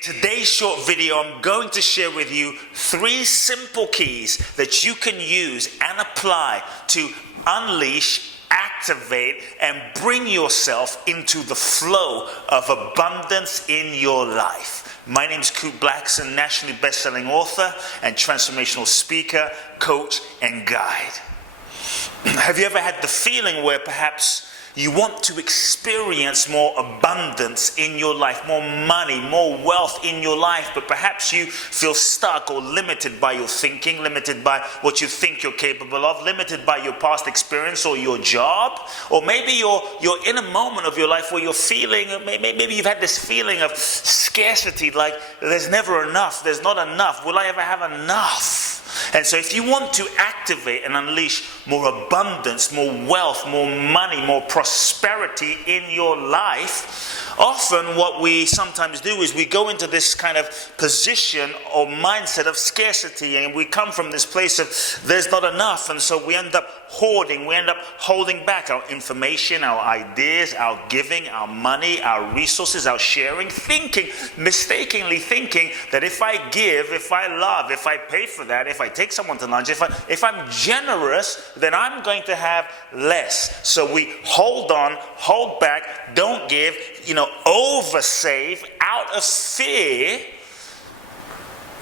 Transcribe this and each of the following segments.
Today's short video, I'm going to share with you 3 simple keys that you can use and apply to unleash, activate, and bring yourself into the flow of abundance in your life. My name is Kute, Blackson, nationally best-selling author and transformational speaker, coach, and guide. Have you ever had the feeling where perhaps you want to experience more abundance in your life, more money, more wealth in your life, but perhaps you feel stuck or limited by your thinking, limited by what you think you're capable of, limited by your past experience or your job? Or maybe you're in a moment of your life where you're feeling, maybe you've had this feeling of scarcity, like there's never enough, there's not enough, will I ever have enough? And so if you want to activate and unleash more abundance, more wealth, more money, more prosperity in your life, often what we sometimes do is we go into this kind of position or mindset of scarcity, and we come from this place of there's not enough, and so we end up hoarding, we end up holding back our information, our ideas, our giving, our money, our resources, our sharing, mistakenly thinking that if I give, if I love, if I pay for that, if I take someone to lunch, if I'm generous, then I'm going to have less. So we hold on, hold back, don't give, oversave out of fear.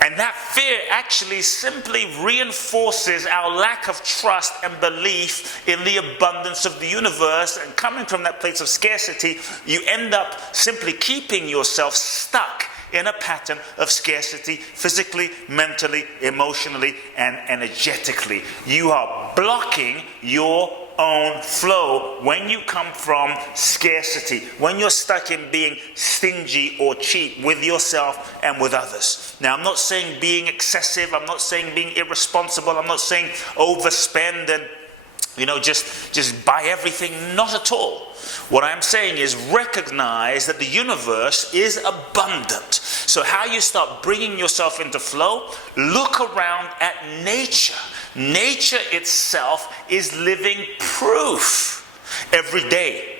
And that fear actually simply reinforces our lack of trust and belief in the abundance of the universe. And coming from that place of scarcity, you end up simply keeping yourself stuck in a pattern of scarcity, physically, mentally, emotionally, and energetically. You are blocking your own flow when you come from scarcity, when you're stuck in being stingy or cheap with yourself and with others. Now, I'm not saying being excessive, I'm not saying being irresponsible, I'm not saying overspend and just buy everything, not at all. What I'm saying is recognize that the universe is abundant. So how you start bringing yourself into flow, look around at nature. Nature itself is living proof. Every day,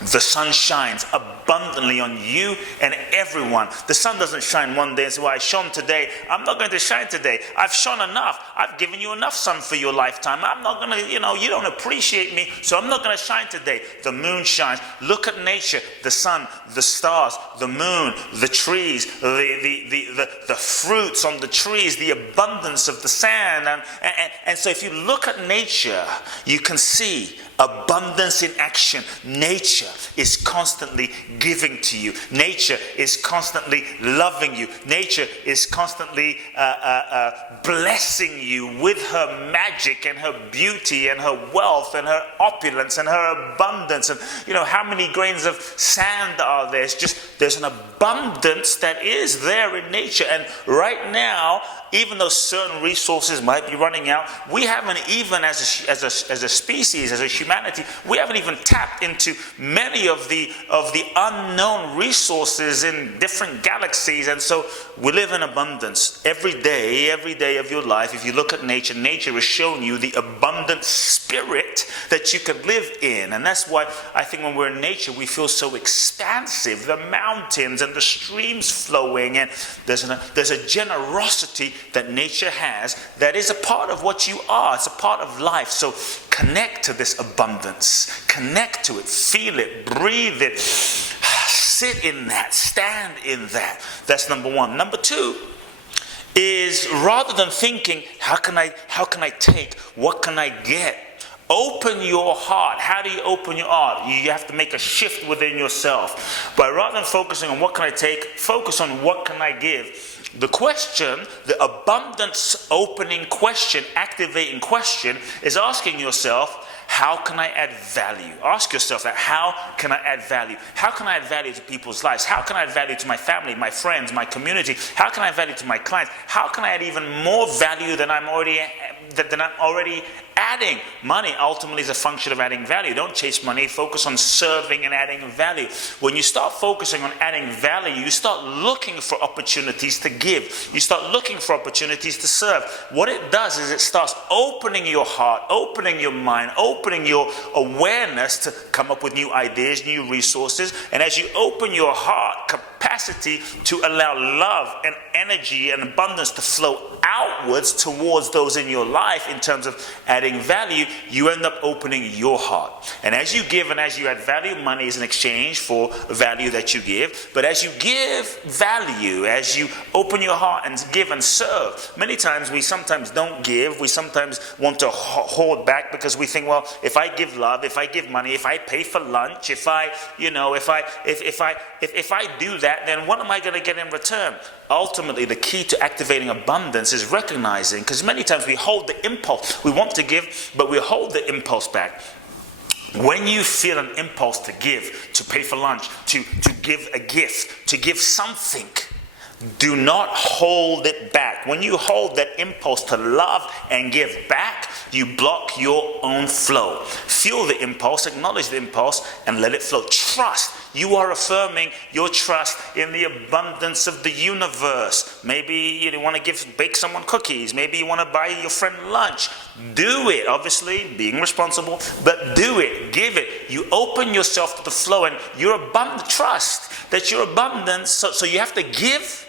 the sun shines abundantly on you and everyone. The sun doesn't shine one day and say, well, I shone today, I'm not going to shine today. I've shone enough. I've given you enough sun for your lifetime. I'm not going to, you don't appreciate me, so I'm not going to shine today. The moon shines. Look at nature, the sun, the stars, the moon, the trees, the fruits on the trees, the abundance of the sand. And so if you look at nature, you can see abundance in action. Nature is constantly giving to you. Nature is constantly loving you. Nature is constantly blessing you with her magic and her beauty and her wealth and her opulence and her abundance. And how many grains of sand are there? There's an abundance that is there in nature. And right now, even though certain resources might be running out, we haven't even, as a species, as a humanity, we haven't even tapped into many of the unknown resources in different galaxies. And so we live in abundance every day of your life. If you look at nature, nature is showing you the abundant spirit that you can live in. And that's why I think when we're in nature, we feel so expansive. The mountains and the streams flowing, and there's a generosity that nature has that is a part of what you are. It's a part of life. So connect to this abundance. Connect to it. Feel it. Breathe it. Sit in that. Stand in that. That's number one. Number two is, rather than thinking, how can I take? What can I get? Open your heart. How do you open your heart? You have to make a shift within yourself. But rather than focusing on what can I take, focus on what can I give. The question, the abundance opening question, activating question, is asking yourself, how can I add value? Ask yourself that. How can I add value? How can I add value to people's lives? How can I add value to my family, my friends, my community? How can I add value to my clients? How can I add even more value than I'm already adding? Money ultimately is a function of adding value. Don't chase money. Focus on serving and adding value. When you start focusing on adding value, you start looking for opportunities to give. You start looking for opportunities to serve. What it does is it starts opening your heart, opening your mind, opening your awareness to come up with new ideas, new resources. And as you open your heart, capacity to allow love and energy and abundance to flow outwards towards those in your life in terms of adding value, you end up opening your heart. And as you give and as you add value, money is in exchange for value that you give. But as you give value, as you open your heart and give and serve, many times we sometimes don't give. We sometimes want to hold back because we think, well, if I give love, if I give money, if I pay for lunch, if I do that, then what am I going to get in return? Ultimately, the key to activating abundance is recognizing, because many times we hold the impulse. We want to give, but we hold the impulse back. When you feel an impulse to give, to pay for lunch, to give a gift, to give something, do not hold it back. When you hold that impulse to love and give back, you block your own flow. Feel the impulse, acknowledge the impulse, and let it flow. Trust. You are affirming your trust in the abundance of the universe. Maybe you want to bake someone cookies. Maybe you want to buy your friend lunch. Do it. Obviously, being responsible, but do it. Give it. You open yourself to the flow, and you're abundant. Trust that you're abundant. So you have to give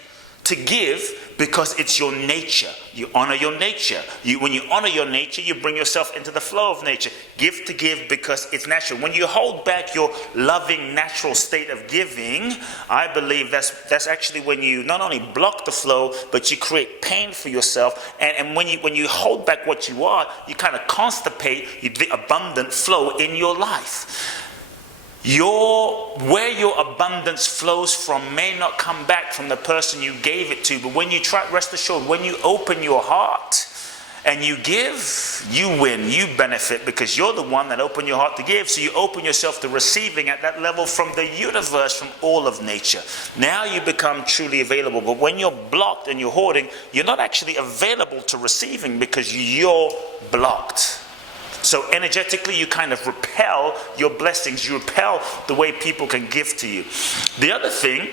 because it's your nature. You honor your nature. When you honor your nature, you bring yourself into the flow of nature. Give to give because it's natural. When you hold back your loving, natural state of giving, I believe that's actually when you not only block the flow, but you create pain for yourself. And when you hold back what you are, you kind of constipate the abundant flow in your life. Where your abundance flows from may not come back from the person you gave it to, but when you rest assured, when you open your heart and you give, you win, you benefit, because you're the one that opened your heart to give. So you open yourself to receiving at that level from the universe, from all of nature. Now you become truly available. But when you're blocked and you're hoarding, you're not actually available to receiving because you're blocked. So energetically, you kind of repel your blessings. You repel the way people can give to you. The other thing,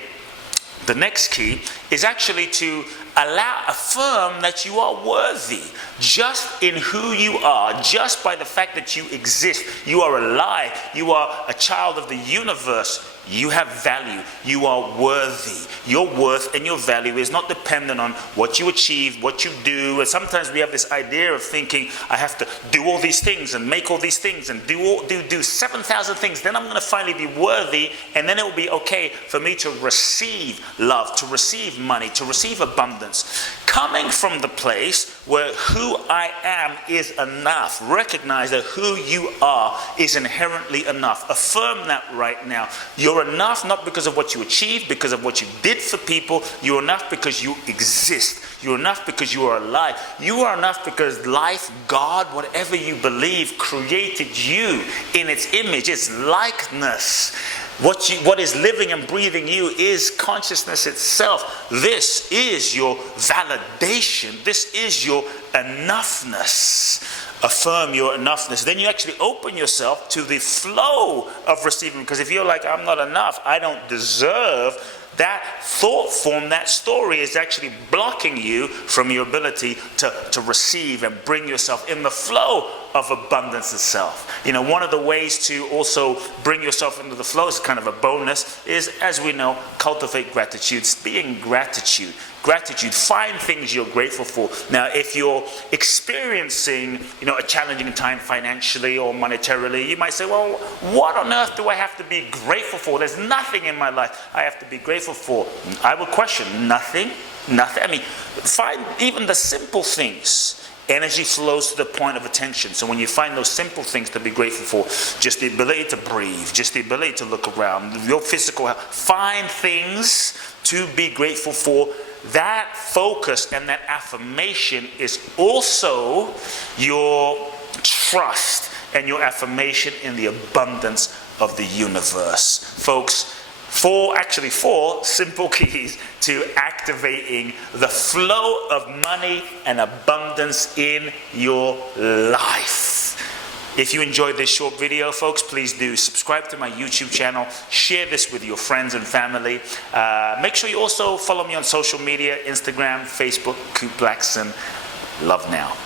the next key, is actually to affirm that you are worthy just in who you are, just by the fact that you exist. You are alive. You are a child of the universe. You have value. You are worthy. Your worth and your value is not dependent on what you achieve, what you do. And sometimes we have this idea of thinking, I have to do all these things and make all these things and do 7,000 things. Then I'm going to finally be worthy, and then it will be okay for me to receive love, to receive money, to receive abundance. Coming from the place where who I am is enough. Recognize that who you are is inherently enough. Affirm that right now. You're enough not because of what you achieved, because of what you did for people. You're enough because you exist. You're enough because you are alive. You are enough because life, God, whatever you believe, created you in its image, its likeness. What is living and breathing you is consciousness itself. This is your validation. This is your enoughness. Affirm your enoughness. Then you actually open yourself to the flow of receiving. Because if you're like, I'm not enough, I don't deserve, that thought form, that story is actually blocking you from your ability to receive and bring yourself in the flow of abundance itself. One of the ways to also bring yourself into the flow, is kind of a bonus, is, as we know, cultivate gratitude. Be in gratitude. Find things you're grateful for. Now, if you're experiencing, a challenging time financially or monetarily, you might say, well, what on earth do I have to be grateful for? There's nothing in my life I have to be grateful for. I would question nothing. I mean, find even the simple things. Energy flows to the point of attention. So when you find those simple things to be grateful for, just the ability to breathe, just the ability to look around, your physical health, find things to be grateful for. That focus and that affirmation is also your trust and your affirmation in the abundance of the universe. Folks, four simple keys to activating the flow of money and abundance in your life. If you enjoyed this short video, folks, please do subscribe to my YouTube channel. Share this with your friends and family. Make sure you also follow me on social media, Instagram, Facebook, Kute Blackson. Love now.